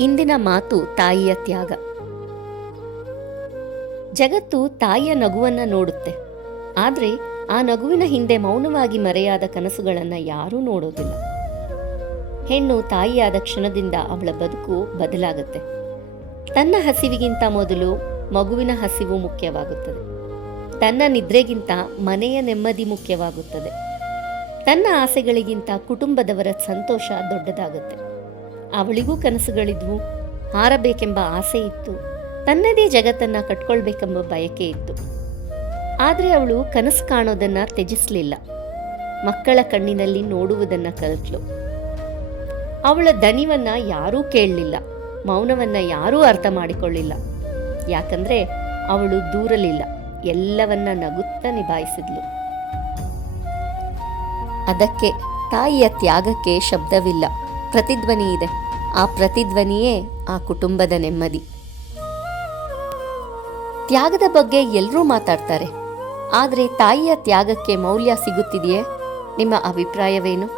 ಇಂದಿನ ಮಾತು ತಾಯಿಯ ತ್ಯಾಗ. ಜಗತ್ತು ತಾಯಿಯ ನಗುವನ್ನ ನೋಡುತ್ತೆ, ಆದರೆ ಆ ನಗುವಿನ ಹಿಂದೆ ಮೌನವಾಗಿ ಮರೆಯಾದ ಕನಸುಗಳನ್ನು ಯಾರೂ ನೋಡೋದಿಲ್ಲ. ಹೆಣ್ಣು ತಾಯಿಯಾದ ಕ್ಷಣದಿಂದ ಅವಳ ಬದುಕು ಬದಲಾಗುತ್ತೆ. ತನ್ನ ಹಸಿವಿಗಿಂತ ಮೊದಲು ಮಗುವಿನ ಹಸಿವು ಮುಖ್ಯವಾಗುತ್ತದೆ. ತನ್ನ ನಿದ್ರೆಗಿಂತ ಮನೆಯ ನೆಮ್ಮದಿ ಮುಖ್ಯವಾಗುತ್ತದೆ. ತನ್ನ ಆಸೆಗಳಿಗಿಂತ ಕುಟುಂಬದವರ ಸಂತೋಷ ದೊಡ್ಡದಾಗುತ್ತೆ. ಅವಳಿಗೂ ಕನಸುಗಳಿದ್ವು, ಹಾರಬೇಕೆಂಬ ಆಸೆ ಇತ್ತು, ತನ್ನದೇ ಜಗತ್ತನ್ನು ಕಟ್ಕೊಳ್ಬೇಕೆಂಬ ಬಯಕೆ ಇತ್ತು. ಆದರೆ ಅವಳು ಕನಸು ಕಾಣೋದನ್ನು ತ್ಯಜಿಸಲಿಲ್ಲ. ಮಕ್ಕಳ ಕಣ್ಣಿನಲ್ಲಿ ನೋಡುವುದನ್ನು ಕಲಿತಳು. ಅವಳ ದನಿವನ್ನು ಯಾರೂ ಕೇಳಲಿಲ್ಲ, ಮೌನವನ್ನು ಯಾರೂ ಅರ್ಥ ಮಾಡಿಕೊಳ್ಳಿಲ್ಲ. ಯಾಕಂದರೆ ಅವಳು ದೂರಲಿಲ್ಲ, ಎಲ್ಲವನ್ನ ನಗುತ್ತಾ ನಿಭಾಯಿಸಿದ್ಲು. ಅದಕ್ಕೆ ತಾಯಿಯ ತ್ಯಾಗಕ್ಕೆ ಶಬ್ದವಿಲ್ಲ, ಪ್ರತಿಧ್ವನಿ ಇದೆ. ಆ ಪ್ರತಿಧ್ವನಿಯೇ ಆ ಕುಟುಂಬದ ನೆಮ್ಮದಿ. ತ್ಯಾಗದ ಬಗ್ಗೆ ಎಲ್ಲರೂ ಮಾತಾಡ್ತಾರೆ, ಆದರೆ ತಾಯಿಯ ತ್ಯಾಗಕ್ಕೆ ಮೌಲ್ಯ ಸಿಗುತ್ತಿದೆಯೇ? ನಿಮ್ಮ ಅಭಿಪ್ರಾಯವೇನು?